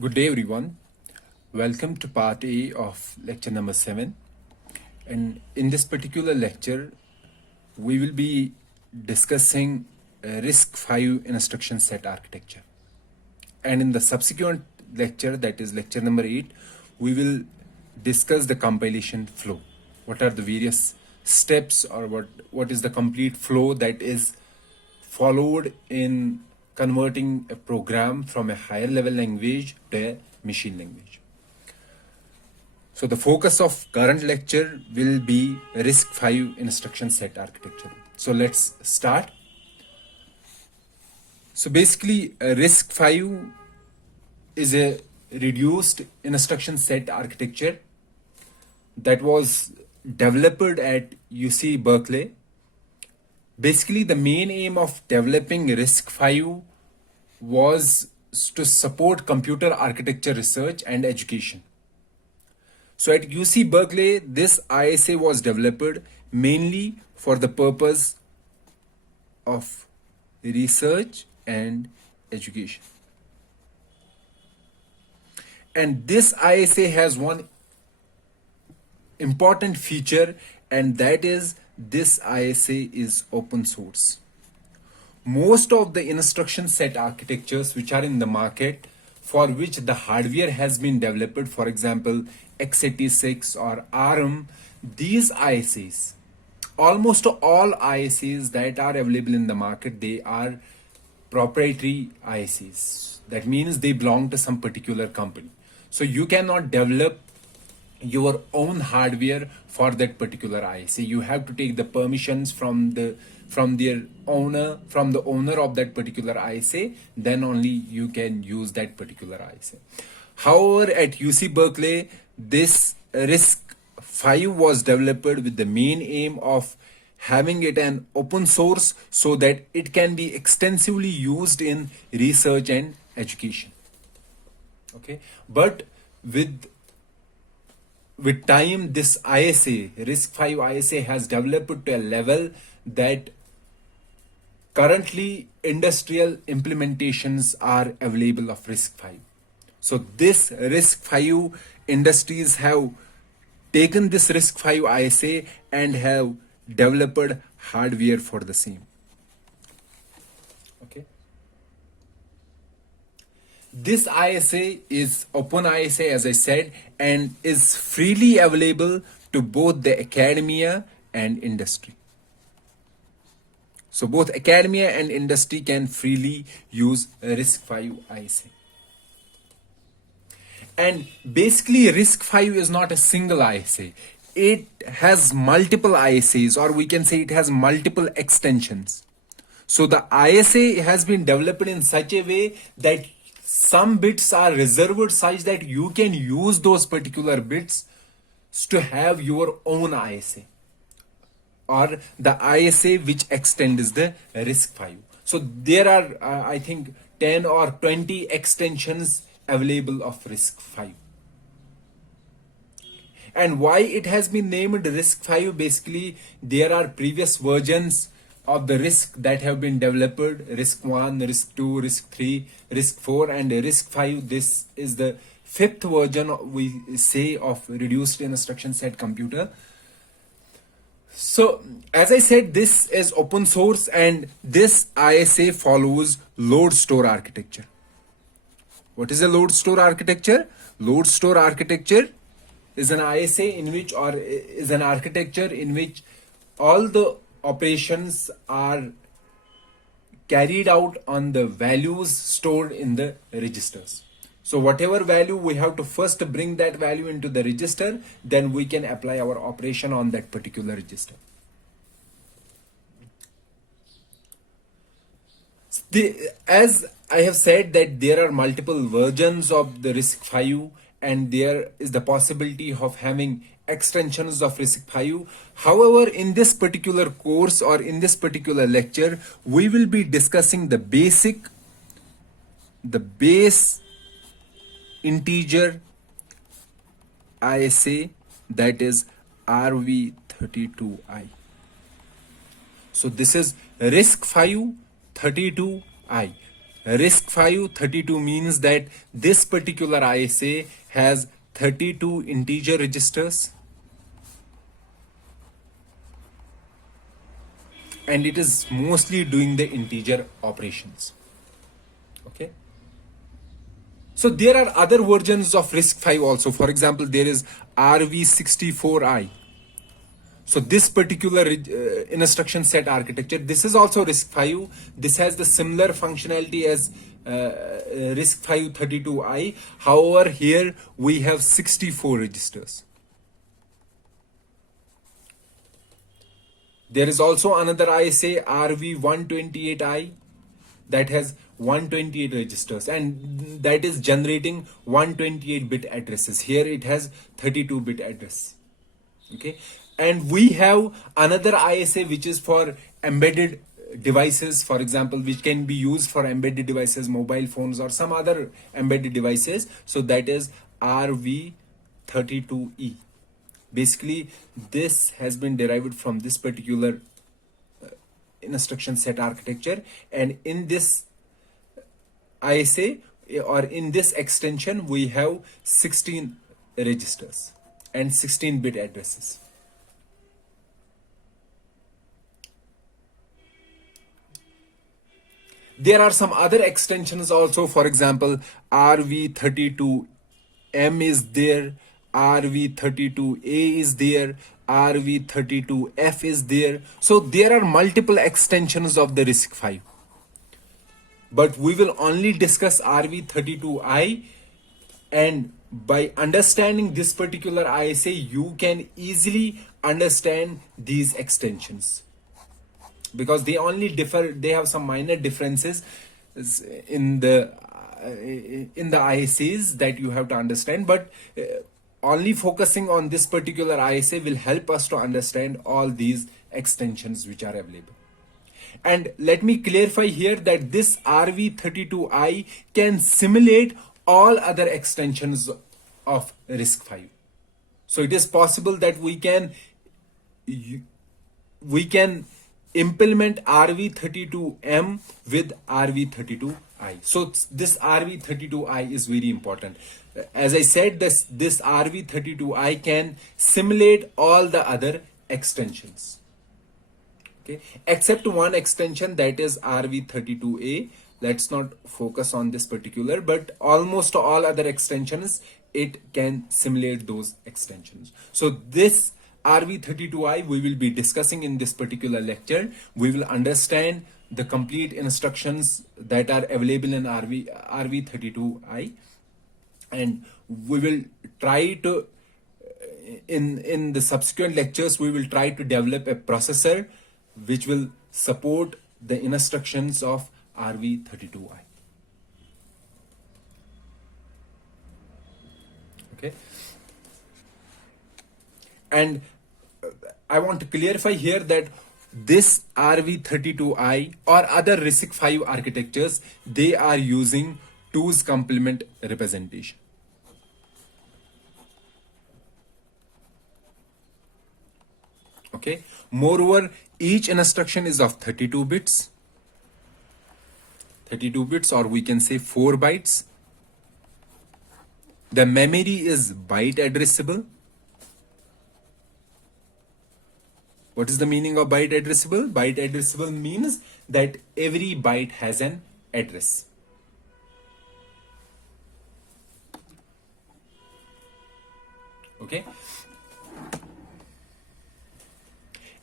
Good day, everyone. Welcome to part A of lecture number 7. And in this particular lecture, we will be discussing RISC-V instruction set architecture. And in the subsequent lecture, that is lecture number 8, we will discuss the compilation flow. What are the various steps, or what is the complete flow that is followed in converting a program from a higher level language to a machine language. So the focus of current lecture will be RISC-V instruction set architecture. So let's start. So basically, RISC-V is a reduced instruction set architecture that was developed at UC Berkeley. Basically, the main aim of developing RISC-V was to support computer architecture research and education. So at UC Berkeley, this ISA was developed mainly for the purpose of research and education. And this ISA has one important feature, and that is this ISA is open source. Most of the instruction set architectures which are in the market, for which the hardware has been developed, for example, x86 or ARM, these ISAs, almost all ISAs that are available in the market, they are proprietary ISAs. That means they belong to some particular company. So you cannot develop your own hardware for that particular ISA. You have to take the permissions from the owner of that particular ISA, then only you can use that particular ISA. However, at UC Berkeley, this RISC-V was developed with the main aim of having it an open source so that it can be extensively used in research and education. Okay, but with time, this ISA, RISC-V ISA, has developed to a level that currently industrial implementations are available of RISC-V. So this RISC-V industries have taken this RISC-V ISA and have developed hardware for the same. Okay. This ISA is open ISA, as I said, and is freely available to both the academia and industry. So both academia and industry can freely use RISC-V ISA. And basically, RISC-V is not a single ISA. It has multiple ISAs, or we can say it has multiple extensions. So the ISA has been developed in such a way that some bits are reserved such that you can use those particular bits to have your own ISA, or the ISA which extends the RISC-V. So there are, I think, 10 or 20 extensions available of RISC-V. And why it has been named RISC-V? Basically, there are previous versions of the RISC that have been developed: RISC-1, RISC-2, RISC-3, RISC-4, and RISC-V. This is the fifth version, we say, of reduced instruction set computer. So as I said, this is open source, and this ISA follows load store architecture. What is a load store architecture? Load store architecture is an ISA in which, or is an architecture in which all the operations are carried out on the values stored in the registers. So whatever value, we have to first bring that value into the register, then we can apply our operation on that particular register. As I have said, that there are multiple versions of the RISC-V, and there is the possibility of having extensions of RISC-V. However, in this particular course, or in this particular lecture, we will be discussing the base integer ISA, that is RV32I. So this is RISC-V 32I. RISC-V 32 means that this particular ISA has 32 integer registers, and it is mostly doing the integer operations. Okay. So there are other versions of RISC-V also. For example, there is RV64I. So this particular instruction set architecture, this is also RISC-V. This has the similar functionality as RISC-V 32I. However, here we have 64 registers. There is also another ISA RV128I that has 128 registers, and that is generating 128-bit addresses. Here it has 32-bit address. Okay, and we have another ISA which is for embedded devices, for example, which can be used for embedded devices, mobile phones, or some other embedded devices. So that is RV32E. Basically, this has been derived from this particular instruction set architecture, and in this ISA or in this extension we have 16 registers and 16-bit addresses. There are some other extensions also. For example, RV32M is there, RV32A is there, RV32F is there. So there are multiple extensions of the RISC-V. But we will only discuss RV32I, and by understanding this particular ISA, you can easily understand these extensions, because they only differ, they have some minor differences in the ISAs that you have to understand, but only focusing on this particular ISA will help us to understand all these extensions which are available. And let me clarify here that this RV32I can simulate all other extensions of RISC-V. So it is possible that we can implement RV32M with RV32I. So this RV32I is very important. As I said, this RV32I can simulate all the other extensions. Okay, except one extension, that is RV32A. Let's not focus on this particular, but almost all other extensions, it can simulate those extensions. So this RV32I we will be discussing in this particular lecture. We will understand the complete instructions that are available in RV32I, and we will try to, in the subsequent lectures, we will try to develop a processor which will support the instructions of RV32I. Okay, and I want to clarify here that this RV32I or other RISC-V architectures, they are using 2's complement representation. Okay, moreover, each instruction is of 32 bits, or we can say 4 bytes. The memory is byte addressable. What is the meaning of byte addressable? Byte addressable means that every byte has an address. Okay.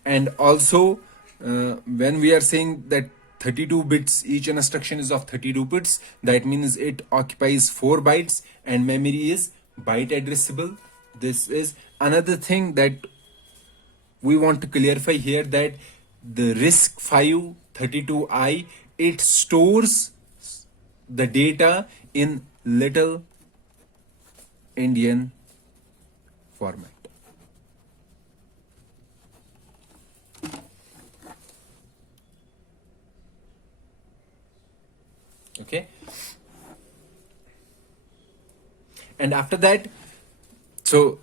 And also, when we are saying that 32 bits, each instruction is of 32 bits, that means it occupies 4 bytes and memory is byte addressable. This is another thing that we want to clarify here, that the RISC-V 32I, it stores the data in Little Endian format. Okay, and after that, so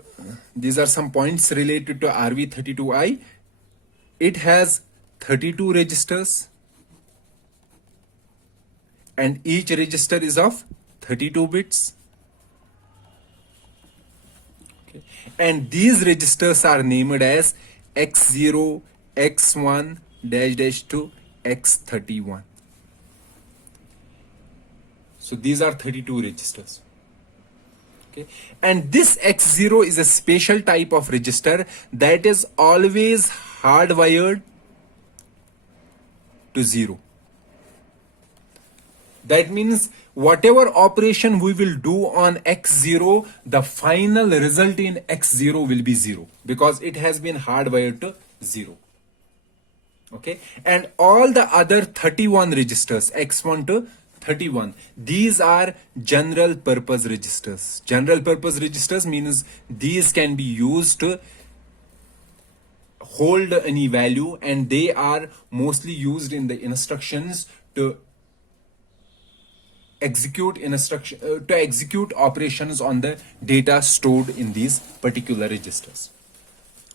these are some points related to RV32I. It has 32 registers and each register is of 32 bits. Okay. And these registers are named as X0, X1, dash dash 2, X31. So these are 32 registers. Okay. And this X0 is a special type of register that is always hardwired to 0. That means whatever operation we will do on X0, the final result in X0 will be 0 because it has been hardwired to 0. Okay. And all the other 31 registers, X1 to 31, these are general purpose registers. General purpose registers means these can be used to hold any value, and they are mostly used in the instructions to execute operations on the data stored in these particular registers.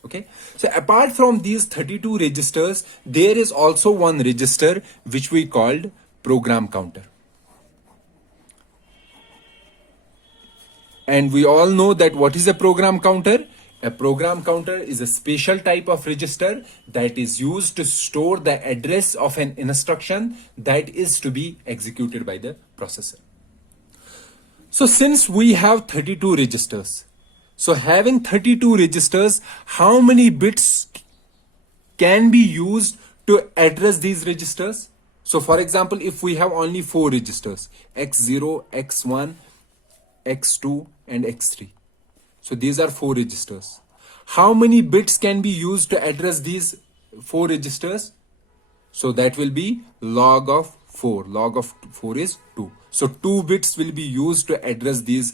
Okay. So apart from these 32 registers, there is also one register which we called program counter. And we all know that what is a program counter? A program counter is a special type of register that is used to store the address of an instruction that is to be executed by the processor. So since we have 32 registers, so having 32 registers, how many bits can be used to address these registers? So for example, if we have only 4 registers, X0, X1, X2 and X3. So these are 4 registers. How many bits can be used to address these 4 registers? So that will be log of 4. Log of 4 is 2. So 2 bits will be used to address these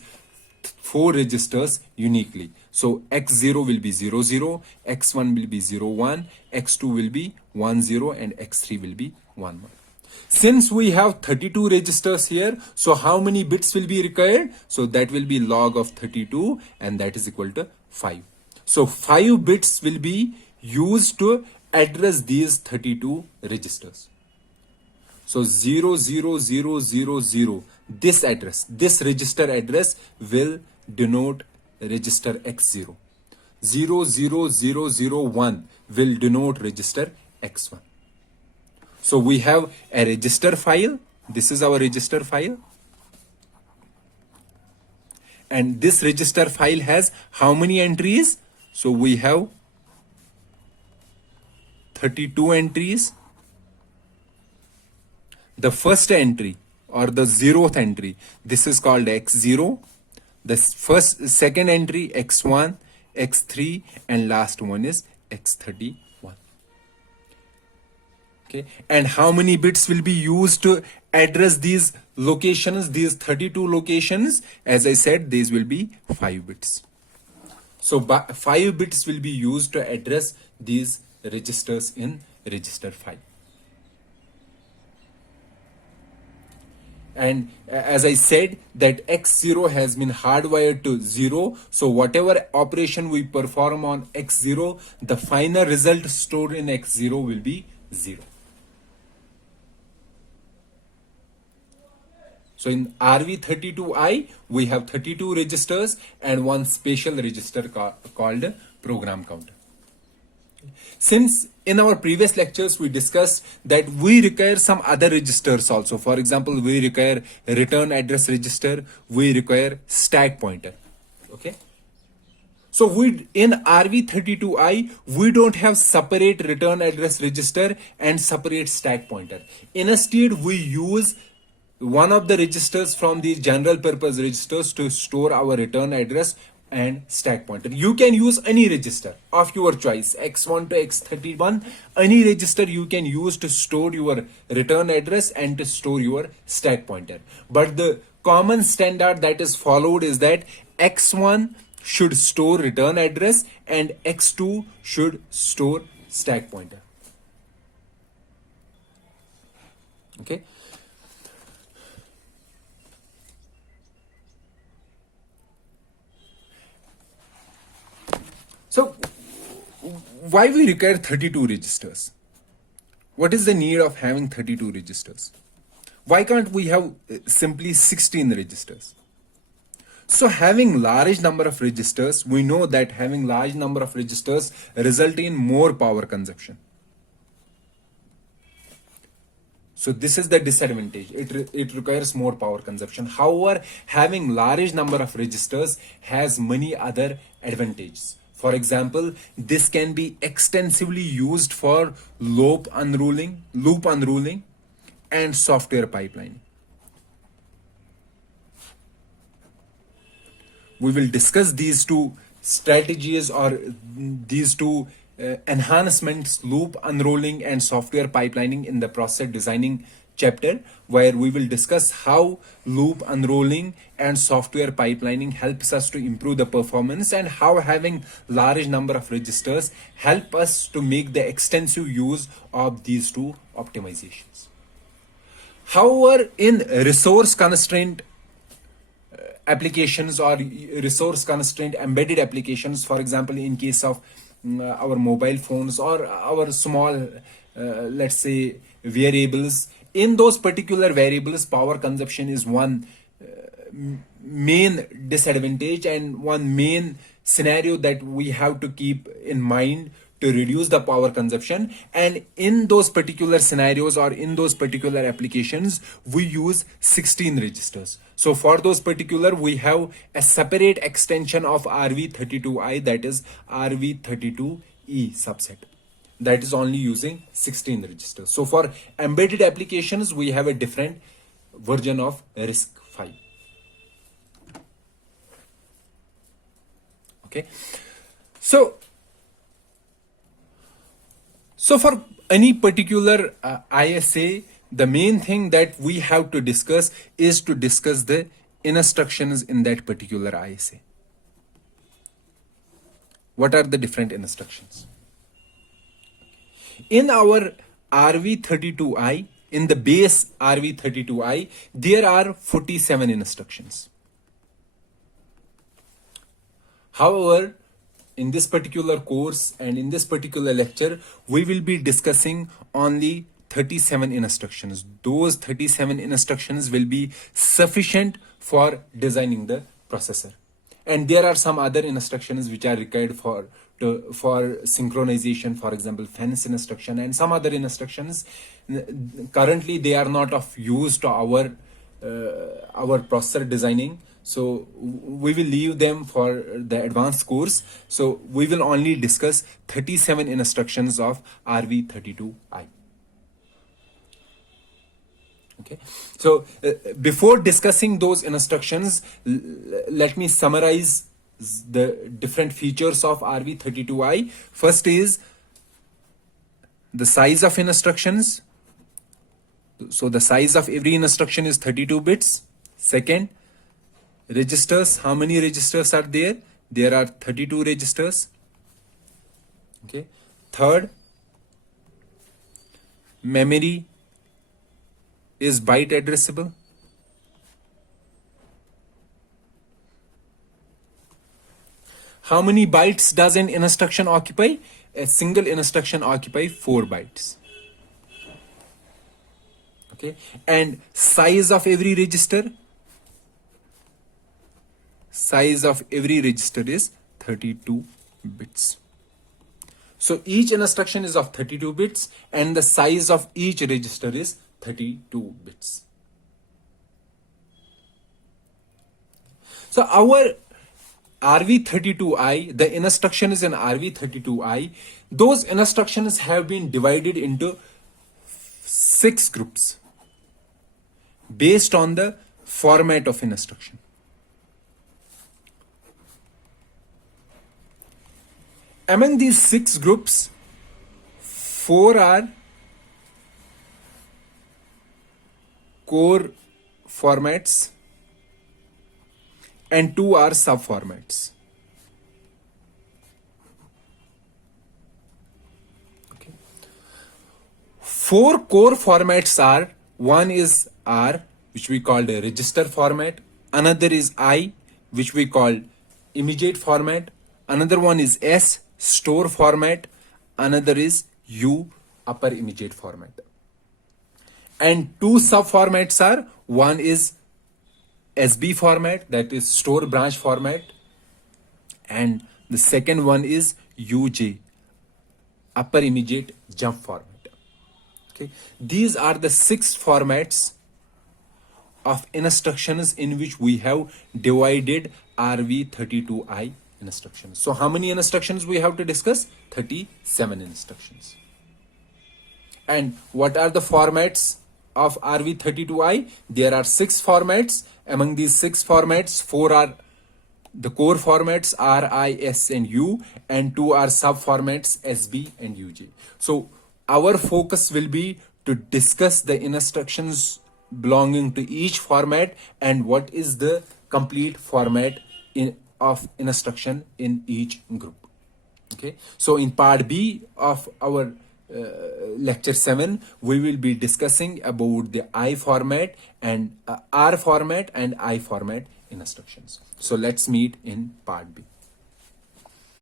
4 registers uniquely. So X0 will be 00, X1 will be 01, X2 will be 10 and X3 will be 11. Since we have 32 registers here, so how many bits will be required? So that will be log of 32 and that is equal to 5. So 5 bits will be used to address these 32 registers. So 00000, this address, this register address will denote register X0. 00001 will denote register X1. So we have a register file. This is our register file. And this register file has how many entries? So we have 32 entries. The first entry or the 0th entry, this is called X0. The second entry X1, X3 and last one is X31. Okay. And how many bits will be used to address these locations, these 32 locations? As I said, these will be 5 bits. So 5 bits will be used to address these registers in register file. And as I said that X0 has been hardwired to 0. So whatever operation we perform on X0, the final result stored in X0 will be 0. So in RV32I, we have 32 registers and one special register called program counter. Since in our previous lectures, we discussed that we require some other registers also. For example, we require return address register, we require stack pointer. Okay. So in RV32I, we don't have separate return address register and separate stack pointer. Instead, we use one of the registers from the general purpose registers to store our return address and stack pointer. You can use any register of your choice, X1 to X31, any register you can use to store your return address and to store your stack pointer. But the common standard that is followed is that X1 should store return address and X2 should store stack pointer. Okay. So why we require 32 registers? What is the need of having 32 registers? Why can't we have simply 16 registers? So having large number of registers, we know that having large number of registers result in more power consumption. So this is the disadvantage. It requires more power consumption. However, having large number of registers has many other advantages. For example, this can be extensively used for loop unrolling, and software pipelining. We will discuss these two strategies or these two enhancements, loop unrolling and software pipelining, in the process designing chapter, where we will discuss how loop unrolling and software pipelining helps us to improve the performance, and how having large number of registers help us to make the extensive use of these two optimizations. However, in resource constraint applications or resource constraint embedded applications, for example, in case of our mobile phones or our small, let's say, variables, in those particular variables, power consumption is one main disadvantage and one main scenario that we have to keep in mind to reduce the power consumption. And in those particular scenarios or in those particular applications, we use 16 registers. So for those particular, we have a separate extension of RV32I, that is RV32E subset, that is only using 16 registers. So for embedded applications, we have a different version of RISC-V. Okay, so for any particular ISA, the main thing that we have to discuss is to discuss the instructions in that particular ISA. What are the different instructions? In our RV32I, in the base RV32I, there are 47 instructions. However, in this particular course and in this particular lecture, we will be discussing only 37 instructions. Those 37 instructions will be sufficient for designing the processor. And there are some other instructions which are required for synchronization, for example, fence instruction and some other instructions. Currently, they are not of use to our processor designing. So we will leave them for the advanced course. So we will only discuss 37 instructions of RV32I. Okay. So before discussing those instructions, let me summarize the different features of RV32I. First is the size of instructions. So the size of every instruction is 32 bits. Second, registers. How many registers are there? There are 32 registers. Okay. Third, memory is byte addressable. How many bytes does an instruction occupy? A single instruction occupies 4 bytes. Okay. And size of every register? Size of every register is 32 bits. So each instruction is of 32 bits and the size of each register is 32 bits. So our RV32I, the instructions in RV32I, those instructions have been divided into 6 groups based on the format of instruction. Among these 6 groups, 4 are core formats and 2 are subformats. Okay. 4 core formats are, one is R, which we call the register format. Another is I, which we call immediate format. Another one is S, store format. Another is U, upper immediate format. And two sub formats are, one is SB format, that is store branch format, and the second one is UJ, upper immediate jump format. Okay, these are the 6 formats of instructions in which we have divided RV32I instructions. So how many instructions we have to discuss? 37 instructions. And what are the formats of RV32I? There are 6 formats. Among these 6 formats, 4 are the core formats, R, I, S, and U, and 2 are sub formats, SB and UJ. So our focus will be to discuss the instructions belonging to each format and what is the complete format of instruction in each group. Okay, so in part B of our lecture 7, we will be discussing about the I format and R format and I format instructions. So let's meet in part B.